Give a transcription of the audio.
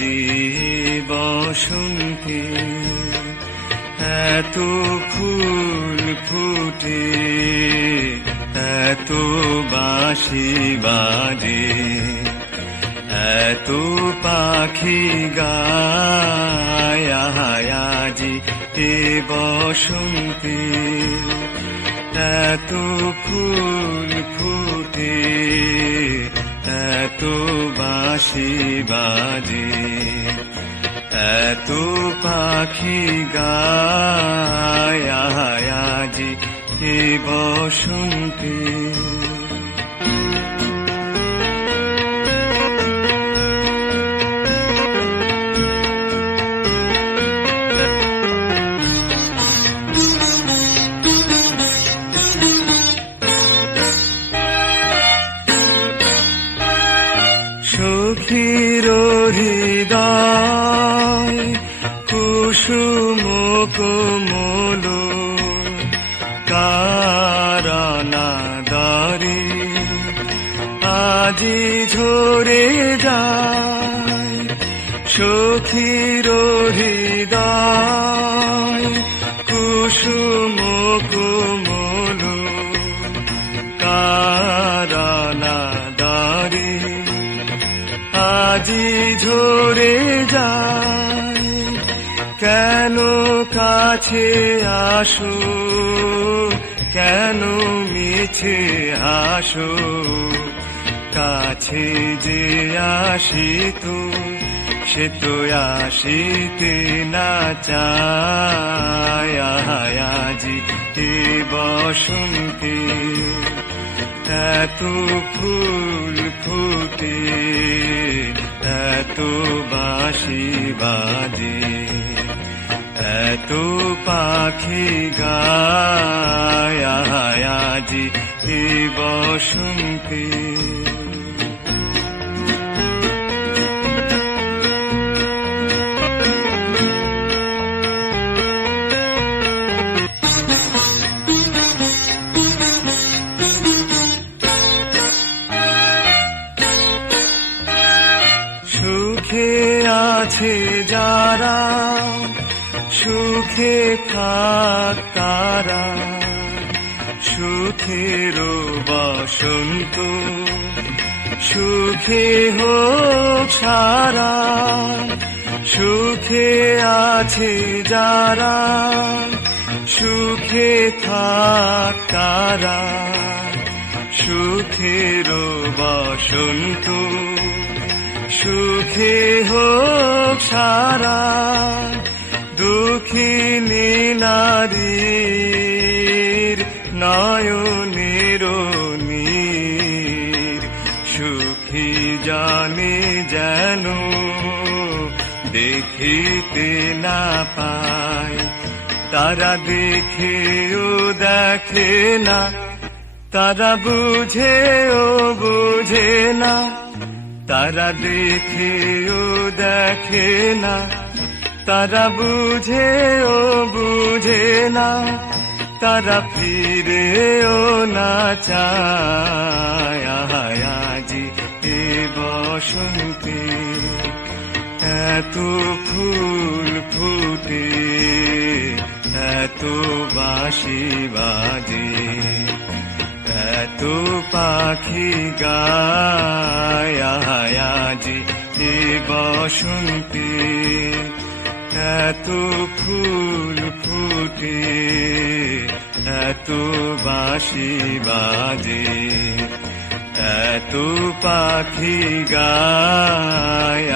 আজি বসন্তে এত ফুল ফুটে, এত বাঁশি বাজে, এত পাখি গায় আজি এ বসন্তে এত ফুল ফুটে। এত বাঁশি বাজে এত পাখি গায় আজি এ বসন্তে। কোমল দরে আজি ঝরে যায় সখীর হৃদয় কুসুম কোমল দরে আজি ঝরে যায় কেন কাছে আসো, কেন মিছে আসো? কাছে যে আসিত সে তো আসিতে না চায়। আজি এ বসন্তে এত ফুল ফুটে, এত বাঁশি বাজে। এত পাখি গায় আজি এ বসন্তে সুখে আছে যারা সুখে থাক তারা, সুখের বসন্ত, সুখে হো সারা, সুখে আছে যারা, সুখে থাক তারা, সুখের বসন্ত, সুখে হোক সারা। দুঃখিনী নারীর নয়নের নীর সুখী জানে যেন দেখিতে না পায়। তারা দেখেও দেখে না, তারা বুঝেও বুঝে না। তারা দেখেও দেখে না তারা বুঝেও বুঝে না, তারা ফিরেও না চায়। এ বসন্তে এত ফুল ফুটে, এত বাঁশি বাজে, এত পাখি গায়। আজি এ বসন্তে এত ফুল ফুটে এত বাঁশি বাজে এত পাখি গায়